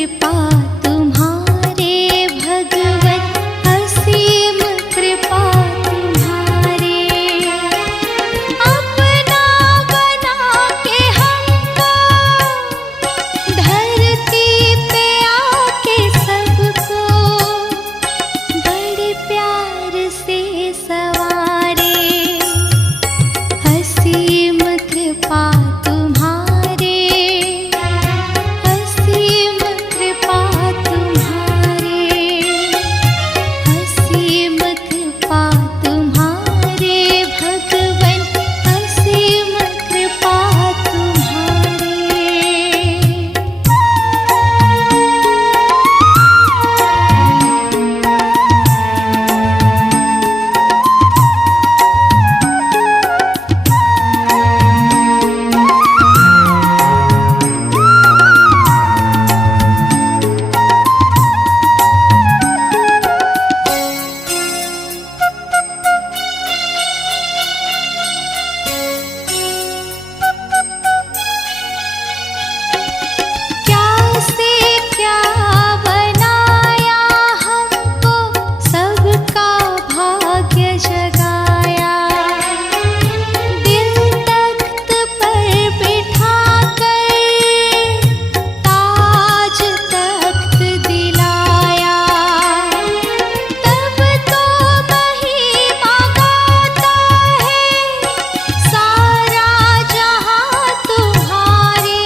कृपा तुम्हारे भगवन, असीम कृपा तुम्हारे। अपना बना के हमको धरती पे आके सबको बड़े प्यार से सवारे। असीम कृपा तुम्हारे, असीम कृपा तुम्हारे, असीम कृपा तुम्हारे भगवन, असीम कृपा तुम्हारे। क्या से क्या बनाया हमको, सबका भाग्य जगाया। दिल तख्त पर बिठा कर ताज तख्त दिलाया। तब तो महिमा गाता है सारा जहां तुम्हारे,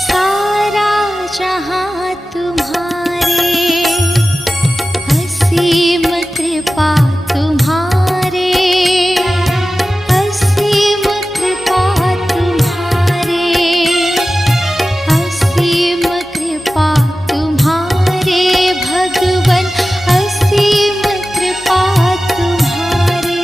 सारा जहां तुम्हारे। असीम कृपा तुम्हारे, असीम कृपा तुम्हारे, असीम कृपा तुम्हारे भगवन, असीम कृपा तुम्हारे।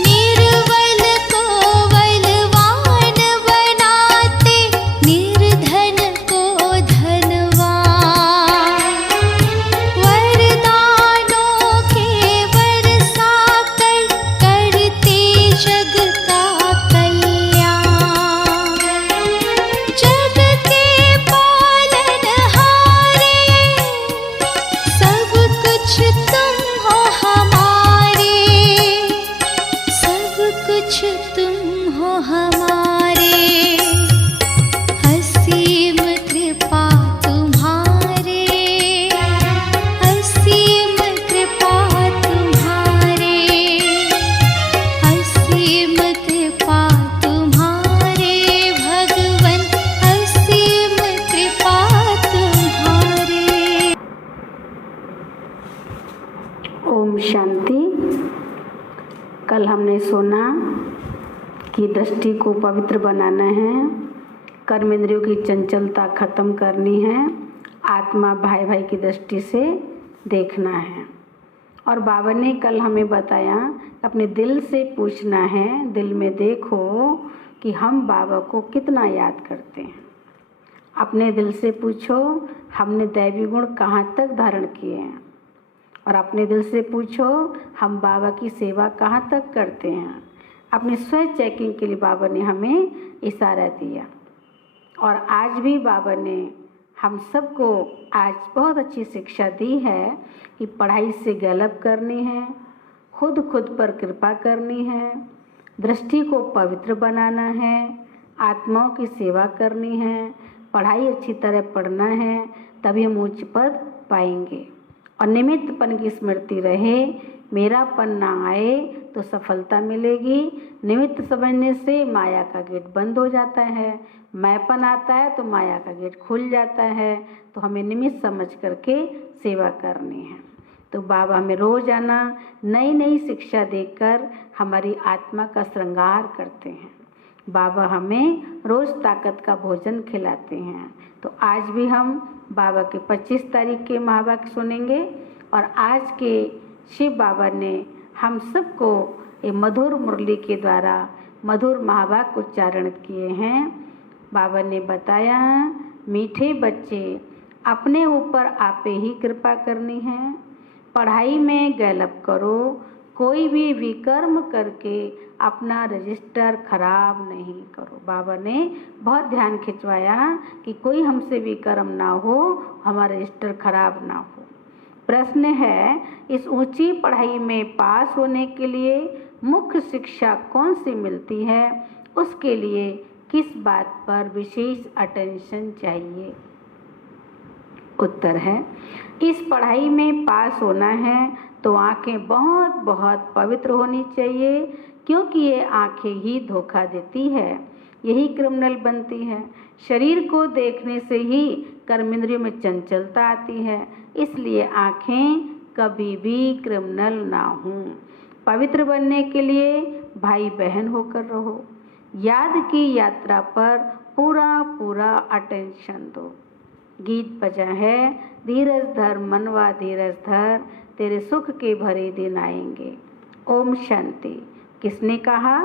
निर्बल को बलवान बनाते, निर्धन को धनवान। वरदानों के बरसा कर करते जग का कल्याण। जग के पालनहारे, सब कुछ तुम हो हमारे, सब कुछ तुम हो हमारे। असीम कृपा तुम्हारे, असीम कृपा तुम्हारे, असीम कृपा तुम्हारे भगवन, असीम कृपा तुम्हारे। ओम शांति। कल हमने सुना कि दृष्टि को पवित्र बनाना है, कर्मेंद्रियों की चंचलता खत्म करनी है, आत्मा भाई भाई की दृष्टि से देखना है। और बाबा ने कल हमें बताया अपने दिल से पूछना है, दिल में देखो कि हम बाबा को कितना याद करते हैं। अपने दिल से पूछो हमने दैवी गुण कहाँ तक धारण किए हैं, और अपने दिल से पूछो हम बाबा की सेवा कहाँ तक करते हैं। अपनी स्वयं चेकिंग के लिए बाबा ने हमें इशारा दिया। और आज भी बाबा ने हम सबको आज बहुत अच्छी शिक्षा दी है कि पढ़ाई से गलत करनी है, खुद पर कृपा करनी है, दृष्टि को पवित्र बनाना है, आत्माओं की सेवा करनी है, पढ़ाई अच्छी तरह पढ़ना है, तभी हम उच्च पद पाएंगे। और निमित्तपन की स्मृति रहे, मेरापन ना आए तो सफलता मिलेगी। निमित्त समझने से माया का गेट बंद हो जाता है, मैंपन आता है तो माया का गेट खुल जाता है। तो हमें निमित्त समझ करके सेवा करनी है। तो बाबा हमें रोजाना नई नई शिक्षा देकर हमारी आत्मा का श्रृंगार करते हैं। बाबा हमें रोज़ ताकत का भोजन खिलाते हैं। तो आज भी हम बाबा के 25 तारीख के महावाक्य सुनेंगे और आज के शिव बाबा ने हम सबको ये मधुर मुरली के द्वारा मधुर महावाक्य उच्चारण किए हैं। बाबा ने बताया, मीठे बच्चे अपने ऊपर आपे ही कृपा करनी है, पढ़ाई में गैलप करो, कोई भी विकर्म करके अपना रजिस्टर खराब नहीं करो। बाबा ने बहुत ध्यान खिंचवाया कि कोई हमसे विकर्म ना हो, हमारा रजिस्टर खराब ना हो। प्रश्न है, इस ऊंची पढ़ाई में पास होने के लिए मुख्य शिक्षा कौन सी मिलती है, उसके लिए किस बात पर विशेष अटेंशन चाहिए? उत्तर है, इस पढ़ाई में पास होना है तो आँखें बहुत बहुत पवित्र होनी चाहिए, क्योंकि ये आँखें ही धोखा देती है, यही क्रिमिनल बनती है। शरीर को देखने से ही कर्मेंद्रियों में चंचलता आती है, इसलिए आँखें कभी भी क्रिमिनल ना हों। पवित्र बनने के लिए भाई बहन होकर रहो। याद की यात्रा पर पूरा पूरा अटेंशन दो। गीत बजा है, धीरज धर मनवा धीरज धर, तेरे सुख के भरे दिन आएंगे। ओम शांति। किसने कहा?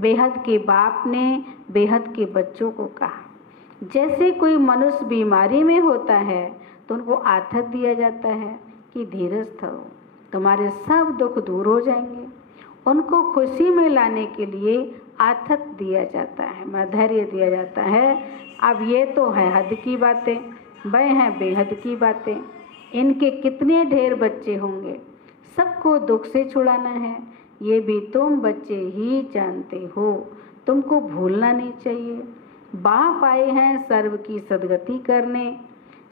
बेहद के बाप ने बेहद के बच्चों को कहा। जैसे कोई मनुष्य बीमारी में होता है तो उनको आथत दिया जाता है कि धीरज धरो, तुम्हारे सब दुख दूर हो जाएंगे। उनको खुशी में लाने के लिए आथत दिया जाता है, धैर्य दिया जाता है। अब ये तो है हद की बातें, वह हैं बेहद की बातें। इनके कितने ढेर बच्चे होंगे, सबको दुख से छुड़ाना है, ये भी तुम बच्चे ही जानते हो, तुमको भूलना नहीं चाहिए। बाप आए हैं सर्व की सदगति करने,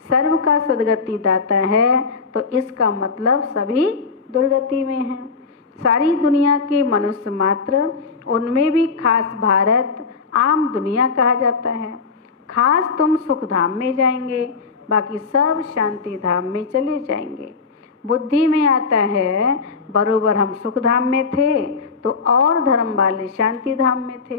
सर्व का सदगति दाता है, तो इसका मतलब सभी दुर्गति में हैं। सारी दुनिया के मनुष्य मात्र, उनमें भी खास भारत आम दुनिया कहा जाता है। खास तुम सुख धाम में जाएंगे, बाकी सब शांति धाम में चले जाएंगे। बुद्धि में आता है, बरोबर हम सुख धाम में थे तो और धर्म वाले शांति धाम में थे।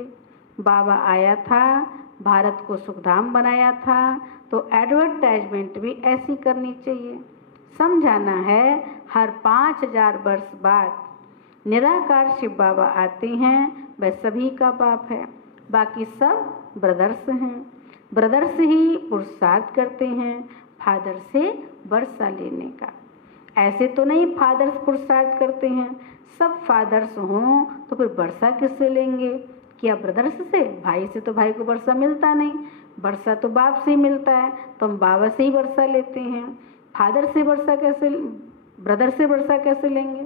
बाबा आया था, भारत को सुख धाम बनाया था, तो एडवर्टाइजमेंट भी ऐसी करनी चाहिए। समझाना है, हर 5000 वर्ष बाद निराकार शिव बाबा आते हैं, वह सभी का बाप है, बाकी सब ब्रदर्स हैं। ब्रदर्स ही पुरुषार्थ करते हैं फादर से वर्षा लेने का। ऐसे तो नहीं फादर्स पुरुषार्थ करते हैं, सब फादर्स हों तो फिर वर्षा किससे लेंगे? क्या ब्रदर्स से? भाई से तो भाई को वर्षा मिलता नहीं, वर्षा तो बाप से ही मिलता है, तो हम बाबा से ही वर्षा लेते हैं। फादर से वर्षा कैसे, ब्रदर से वर्षा कैसे लेंगे?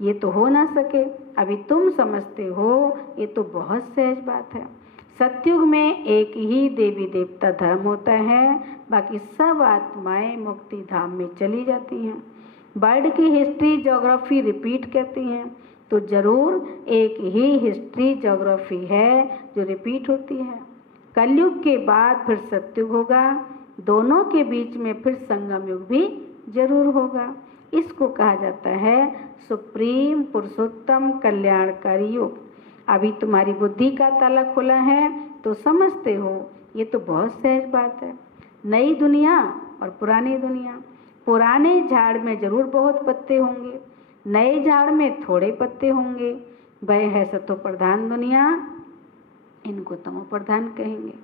ये तो हो ना सके। अभी तुम समझते हो, ये तो बहुत सहज बात है। सतयुग में एक ही देवी देवता धर्म होता है, बाकी सब आत्माएं मुक्ति धाम में चली जाती हैं। वर्ल्ड की हिस्ट्री ज्योग्राफी रिपीट कहती हैं, तो ज़रूर एक ही हिस्ट्री ज्योग्राफी है जो रिपीट होती है। कलयुग के बाद फिर सतयुग होगा, दोनों के बीच में फिर संगम युग भी जरूर होगा। इसको कहा जाता है सुप्रीम पुरुषोत्तम कल्याणकारी युग। अभी तुम्हारी बुद्धि का ताला खुला है तो समझते हो, ये तो बहुत सहज बात है। नई दुनिया और पुरानी दुनिया, पुराने झाड़ में जरूर बहुत पत्ते होंगे, नए झाड़ में थोड़े पत्ते होंगे। वह है सतो प्रधान दुनिया, इनको तमो प्रधान कहेंगे।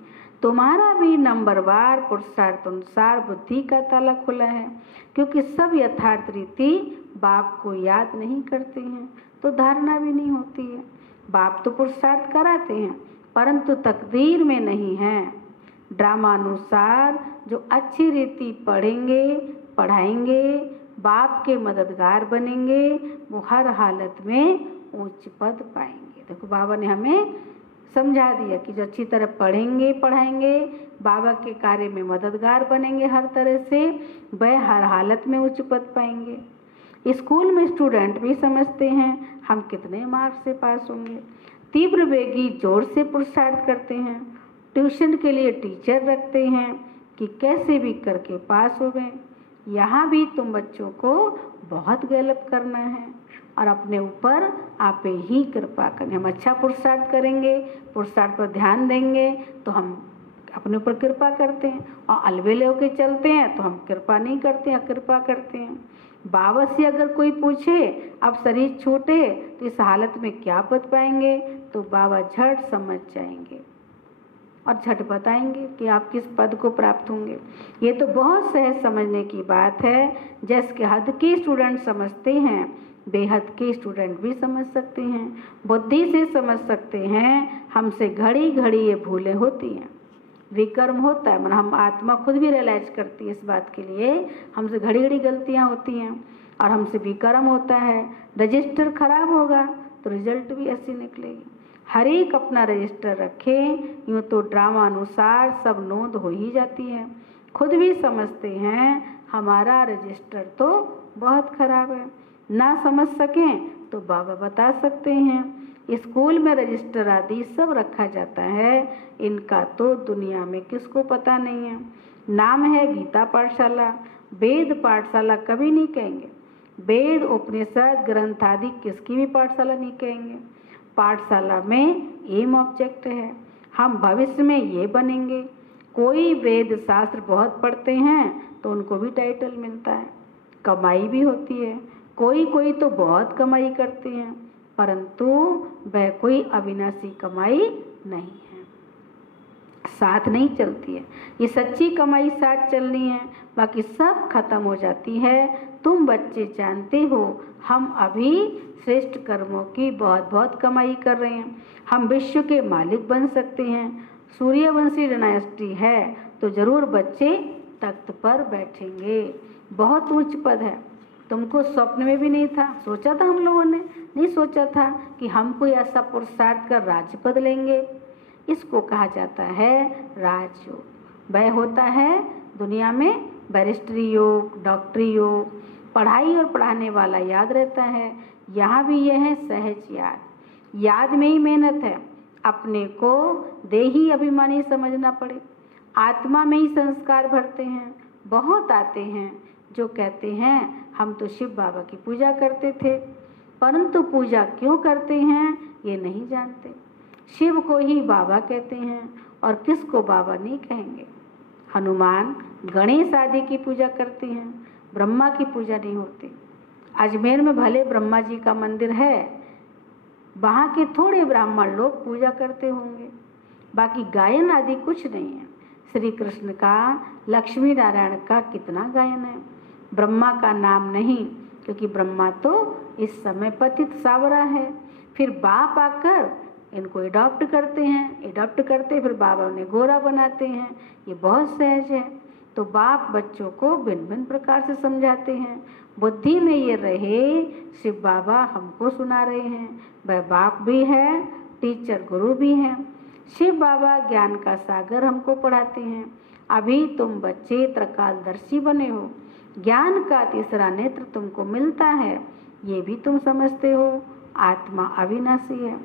तुम्हारा भी नंबरवार पुरुषार्थ अनुसार बुद्धि का ताला खुला है, क्योंकि सब यथार्थ रीति बाप को याद नहीं करते हैं, तो धारणा भी नहीं होती है। बाप तो पुरुषार्थ कराते हैं, परंतु तकदीर में नहीं है। ड्रामानुसार जो अच्छी रीति पढ़ेंगे पढ़ाएंगे, बाप के मददगार बनेंगे, वो हर हालत में उच्च पद पाएंगे। देखो बाबा ने हमें समझा दिया कि जो अच्छी तरह पढ़ेंगे पढ़ाएंगे, बाबा के कार्य में मददगार बनेंगे हर तरह से, वह हर हालत में उच्च पद पाएंगे। स्कूल में स्टूडेंट भी समझते हैं हम कितने मार्क्स से पास होंगे, तीव्र वेगी जोर से पुरुषार्थ करते हैं, ट्यूशन के लिए टीचर रखते हैं कि कैसे भी करके पास हो गए। यहाँ भी तुम बच्चों को बहुत गलत करना है, और अपने ऊपर आप ही कृपा करें। हम अच्छा पुरुषार्थ करेंगे, पुरुषार्थ पर ध्यान देंगे तो हम अपने ऊपर कृपा करते हैं, और अलबेले होके चलते हैं तो हम कृपा नहीं करते हैं, अकृपा करते हैं। बाबा से अगर कोई पूछे अब शरीर छूटे तो इस हालत में क्या बच पाएंगे, तो बाबा झट समझ जाएंगे और झट बताएंगे कि आप किस पद को प्राप्त होंगे। ये तो बहुत सहज समझने की बात है। जैसे कि हद के स्टूडेंट समझते हैं, बेहद के स्टूडेंट भी समझ सकते हैं, बुद्धि से समझ सकते हैं। हमसे घड़ी घड़ी ये भूलें होती हैं, विकर्म होता है, मतलब हम आत्मा खुद भी रियलाइज करती है इस बात के लिए। हमसे घड़ी घड़ी गलतियाँ होती हैं और हमसे विकर्म होता है। रजिस्टर खराब होगा तो रिजल्ट भी ऐसी निकलेगी। हर एक अपना रजिस्टर रखे, यूँ तो ड्रामा अनुसार सब नोंद हो ही जाती है। खुद भी समझते हैं हमारा रजिस्टर तो बहुत खराब है। ना समझ सकें तो बाबा बता सकते हैं। स्कूल में रजिस्टर आदि सब रखा जाता है, इनका तो दुनिया में किसको पता नहीं है। नाम है गीता पाठशाला, वेद पाठशाला कभी नहीं कहेंगे। वेद उपनिषद ग्रंथ आदि किसकी भी पाठशाला नहीं कहेंगे। पाठशाला में एम ऑब्जेक्ट है, हम भविष्य में ये बनेंगे। कोई वेद शास्त्र बहुत पढ़ते हैं तो उनको भी टाइटल मिलता है, कमाई भी होती है। कोई तो बहुत कमाई करते हैं, परंतु वह कोई अविनाशी कमाई नहीं है, साथ नहीं चलती है। ये सच्ची कमाई साथ चलनी है, बाकी सब खत्म हो जाती है। तुम बच्चे जानते हो हम अभी श्रेष्ठ कर्मों की बहुत बहुत कमाई कर रहे हैं। हम विश्व के मालिक बन सकते हैं। सूर्यवंशी डायनेस्टी है तो जरूर बच्चे तख्त पर बैठेंगे। बहुत उच्च पद है, तुमको स्वप्न में भी नहीं था, सोचा था हम लोगों ने नहीं सोचा था कि हम कोई ऐसा पुरुषार्थ कर राज्य पद लेंगे। इसको कहा जाता है राजयोग। वह होता है दुनिया में बैरिस्ट्री योग, डॉक्टरी योग, पढ़ाई और पढ़ाने वाला याद रहता है। यहाँ भी यह है सहज याद। याद में ही मेहनत है। अपने को देही अभिमानी समझना पड़े। आत्मा में ही संस्कार भरते हैं। बहुत आते हैं जो कहते हैं हम तो शिव बाबा की पूजा करते थे, परंतु पूजा क्यों करते हैं ये नहीं जानते। शिव को ही बाबा कहते हैं और किसको बाबा नहीं कहेंगे। हनुमान गणेश आदि की पूजा करते हैं, ब्रह्मा की पूजा नहीं होती। अजमेर में भले ब्रह्मा जी का मंदिर है, वहाँ के थोड़े ब्राह्मण लोग पूजा करते होंगे, बाकी गायन आदि कुछ नहीं है। श्री कृष्ण का, लक्ष्मी नारायण का कितना गायन है, ब्रह्मा का नाम नहीं, क्योंकि ब्रह्मा तो इस समय पतित सावरा है। फिर बाप आकर इनको एडॉप्ट करते हैं, एडॉप्ट करते फिर बाबा उन्हें गोरा बनाते हैं। ये बहुत सहज है। तो बाप बच्चों को भिन्न भिन्न प्रकार से समझाते हैं। बुद्धि में ये रहे शिव बाबा हमको सुना रहे हैं, वह बाप भी है, टीचर गुरु भी हैं। शिव बाबा ज्ञान का सागर हमको पढ़ाते हैं। अभी तुम बच्चे त्रिकालदर्शी बने हो, ज्ञान का तीसरा नेत्र तुमको मिलता है, ये भी तुम समझते हो। आत्मा अविनाशी है,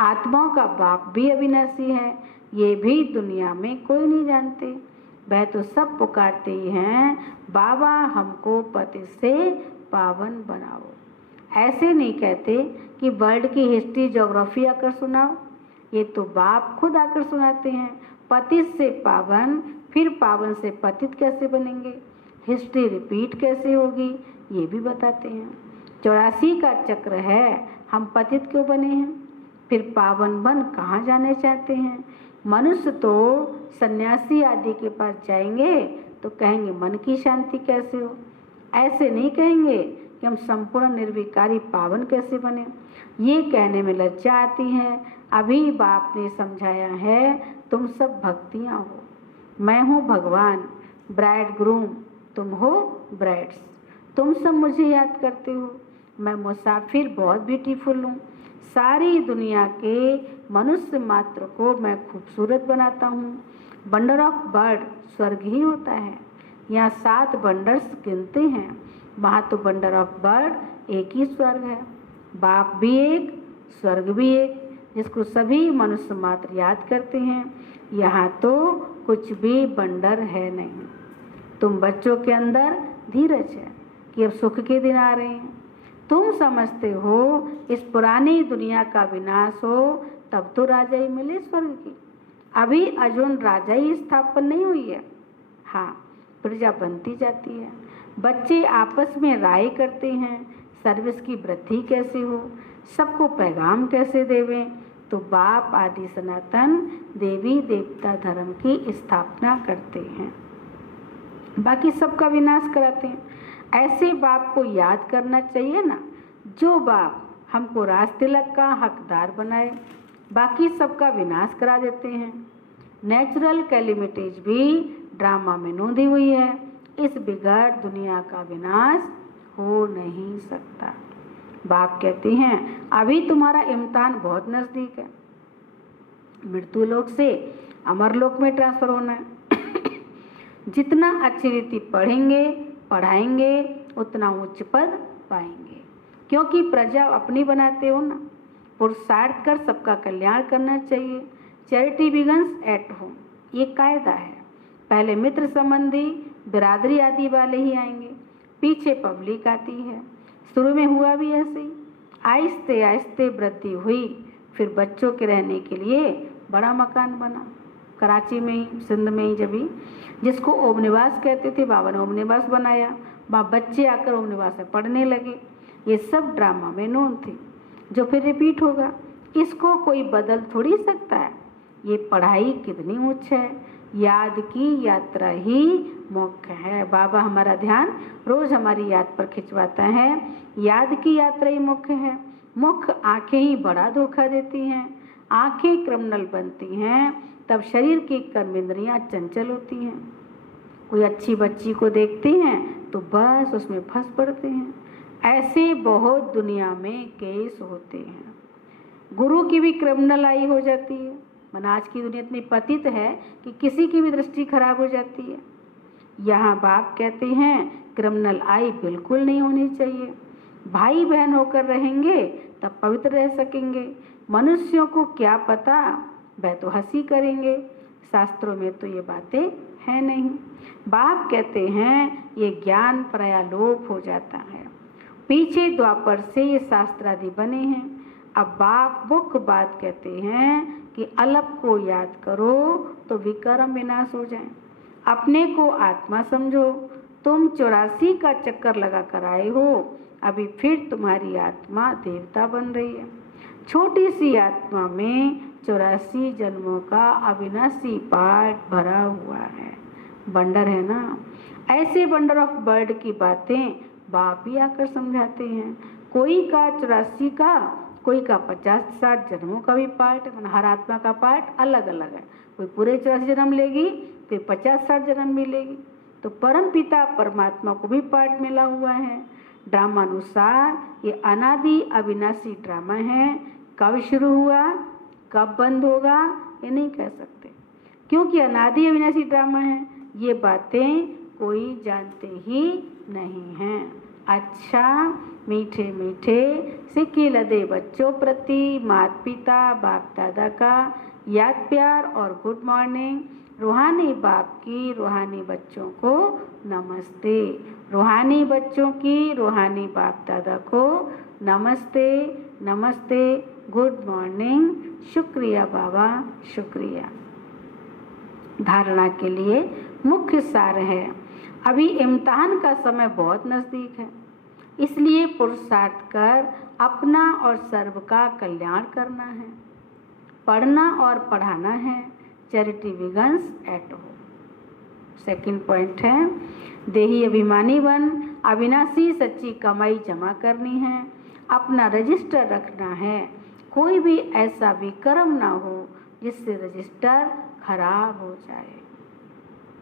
आत्माओं का बाप भी अविनाशी है, ये भी दुनिया में कोई नहीं जानते। वह तो सब पुकारते ही हैं बाबा हमको पति से पावन बनाओ। ऐसे नहीं कहते कि वर्ल्ड की हिस्ट्री ज्योग्राफी आकर सुनाओ, ये तो बाप खुद आकर सुनाते हैं। पतित से पावन, फिर पावन से पतित कैसे बनेंगे, हिस्ट्री रिपीट कैसे होगी, ये भी बताते हैं। 84 का चक्र है, हम पतित क्यों बने हैं, फिर पावन बन कहाँ जाने चाहते हैं। मनुष्य तो सन्यासी आदि के पास जाएंगे तो कहेंगे मन की शांति कैसे हो, ऐसे नहीं कहेंगे कि हम संपूर्ण निर्विकारी पावन कैसे बने। ये कहने में लज्जा आती है। अभी बाप ने समझाया है तुम सब भक्तियाँ हो, मैं हूँ भगवान, ब्राइड ग्रूम, तुम हो ब्राइड्स। तुम सब मुझे याद करते हो, मैं मुसाफिर बहुत ब्यूटीफुल हूँ। सारी दुनिया के मनुष्य मात्र को मैं खूबसूरत बनाता हूँ। बंडर ऑफ बर्ड स्वर्ग ही होता है, यहाँ 7 बंडर्स गिनते हैं, वहाँ तो बंडर ऑफ बर्ड एक ही स्वर्ग है। बाप भी एक, स्वर्ग भी एक, जिसको सभी मनुष्य मात्र याद करते हैं। यहाँ तो कुछ भी बंडर है नहीं। तुम बच्चों के अंदर धीरज है कि अब सुख के दिन आ रहे हैं, तुम समझते हो इस पुरानी दुनिया का विनाश हो तब तो राजाई मिले स्वर्ग की। अभी अजून राजाई स्थापन नहीं हुई है। हाँ, प्रजा बनती जाती है। बच्चे आपस में राय करते हैं सर्विस की वृद्धि कैसे हो, सबको पैगाम कैसे देवें। तो बाप आदि सनातन देवी देवता धर्म की स्थापना करते हैं, बाकी सबका विनाश कराते हैं। ऐसे बाप को याद करना चाहिए ना, जो बाप हमको राज तिलक का हकदार बनाए, बाकी सबका विनाश करा देते हैं। नेचुरल कैलेमिटीज भी ड्रामा में नोंधी हुई है। इस बिगड़ दुनिया का विनाश हो नहीं सकता। बाप कहते हैं अभी तुम्हारा इम्तिहान बहुत नज़दीक है, मृत्यु लोक से अमर लोक में ट्रांसफर होना है। जितना अच्छी रीति पढ़ेंगे पढ़ाएंगे उतना उच्च पद पाएंगे, क्योंकि प्रजा अपनी बनाते हो ना। पुरुषार्थ कर सबका कल्याण करना चाहिए। चैरिटी बिगन्स एट होम, ये कायदा है। पहले मित्र संबंधी बिरादरी आदि वाले ही आएंगे, पीछे पब्लिक आती है। शुरू में हुआ भी ऐसे ही, आहिस्ते आहिस्ते वृद्धि हुई। फिर बच्चों के रहने के लिए बड़ा मकान बना, कराची में ही, सिंध में ही। जब ही जिसको ओम निवास कहते थे, बाबा ने ओम निवास बनाया। वहाँ बच्चे आकर ओम निवास में पढ़ने लगे। ये सब ड्रामा में नोन थी, जो फिर रिपीट होगा। इसको कोई बदल थोड़ी सकता है। ये पढ़ाई कितनी उच्च है, याद की यात्रा ही मुख्य है। बाबा हमारा ध्यान रोज हमारी याद पर खिंचवाता है। याद की यात्रा ही मुख्य है। मुख्य आंखें ही बड़ा धोखा देती हैं। आंखें क्रिमिनल बनती हैं, तब शरीर की कर्मेंद्रियां चंचल होती हैं। कोई अच्छी बच्ची को देखते हैं तो बस उसमें फंस पड़ते हैं। ऐसे बहुत दुनिया में केस होते हैं। गुरु की भी क्रिमिनल आई हो जाती है। मन आज की दुनिया इतनी पतित है कि किसी की भी दृष्टि खराब हो जाती है। यहाँ बाप कहते हैं क्रिमिनल आई बिल्कुल नहीं होनी चाहिए। भाई बहन होकर रहेंगे तब पवित्र रह सकेंगे। मनुष्यों को क्या पता, वह तो हंसी करेंगे। शास्त्रों में तो ये बातें हैं नहीं। बाप कहते हैं ये ज्ञान प्रायलोप हो जाता है। पीछे द्वापर से ये शास्त्र आदि बने हैं। अब बाप मुख्य बात कहते हैं कि अलग को याद करो तो विकर्म विनाश हो जाए। अपने को आत्मा समझो। तुम 84 का चक्कर लगा कर आए हो, अभी फिर तुम्हारी आत्मा देवता बन रही है। छोटी सी आत्मा में 84 जन्मों का अविनाशी पाठ भरा हुआ है। बंडर है ना। ऐसे बंडर ऑफ बर्ड की बातें बाप ही आकर समझाते हैं। कोई का 84 का, कोई का 50-60 जन्मों का भी पाठ, हर आत्मा का पाठ अलग अलग है। कोई पूरे 84 जन्म लेगी, फिर 50-60 जन्म मिलेगी। तो परम पिता परमात्मा को भी पाठ मिला हुआ है। ड्रामानुसार ये अनादि अविनाशी ड्रामा है। कब शुरू हुआ कब बंद होगा ये नहीं कह सकते, क्योंकि अनादि अविनाशी ड्रामा है। ये बातें कोई जानते ही नहीं हैं। अच्छा, मीठे मीठे सिक्के लदे बच्चों प्रति माता पिता बाप दादा का याद प्यार और गुड मॉर्निंग। रूहानी बाप की रूहानी बच्चों को नमस्ते। रूहानी बच्चों की रूहानी बाप दादा को नमस्ते नमस्ते, गुड मॉर्निंग, शुक्रिया बाबा, शुक्रिया। धारणा के लिए मुख्य सार है, अभी इम्तिहान का समय बहुत नज़दीक है, इसलिए पुरुषार्थ कर अपना और सर्व का कल्याण करना है। पढ़ना और पढ़ाना है। Charity begins at home. Second point है, देही अभिमानी बन, अविनाशी सच्ची कमाई जमा करनी है। अपना रजिस्टर रखना है। कोई भी ऐसा विक्रम ना हो जिससे रजिस्टर खराब हो जाए।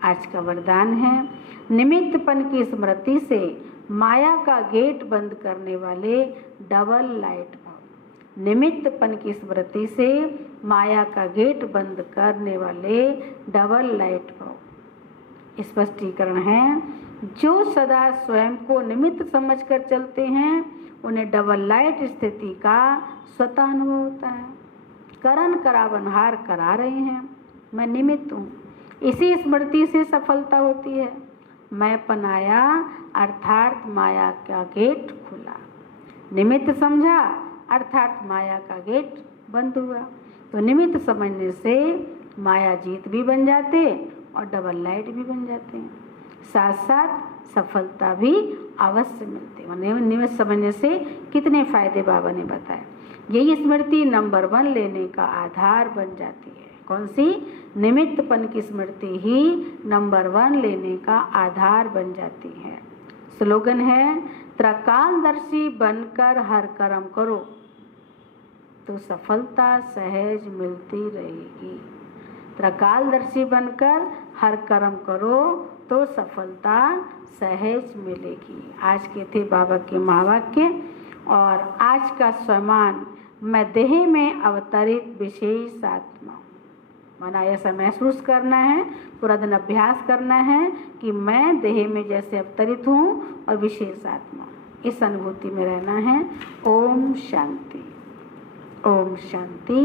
आज का वरदान है, निमित्तपन की स्मृति से माया का गेट बंद करने वाले डबल लाइट भाव। निमित्तपन की स्मृति से माया का गेट बंद करने वाले डबल लाइट भाव। स्पष्टीकरण है, जो सदा स्वयं को निमित्त समझकर चलते हैं उन्हें डबल लाइट स्थिति का स्वतः अनुभव होता है। करण करावनहार करा रहे हैं, मैं निमित्त हूँ। इसी स्मृति से सफलता होती है। मैं पनाया अर्थात माया का गेट खुला। निमित्त समझा अर्थात माया का गेट बंद हुआ। तो निमित्त समझने से माया जीत भी बन जाते और डबल लाइट भी बन जाते हैं, साथ साथ सफलता भी अवश्य मिलती है। निमित्त समझने से कितने फायदे बाबा ने बताए। यही स्मृति नंबर 1 लेने का आधार बन जाती है। कौन सी? निमित्तपन की स्मृति ही नंबर 1 लेने का आधार बन जाती है। स्लोगन है, त्रकालदर्शी बनकर हर कर्म करो तो सफलता सहज मिलती रहेगी। त्रकालदर्शी बनकर हर कर्म करो तो सफलता सहज मिलेगी। आज के थे बाबा के महावाक्य। और आज का स्वमान, मैं देह में अवतरित विशेष आत्मा। माना ऐसा महसूस करना है, पूरा दिन अभ्यास करना है कि मैं देह में जैसे अवतरित हूँ और विशेष आत्मा, इस अनुभूति में रहना है। ओम शांति, ओम शांति।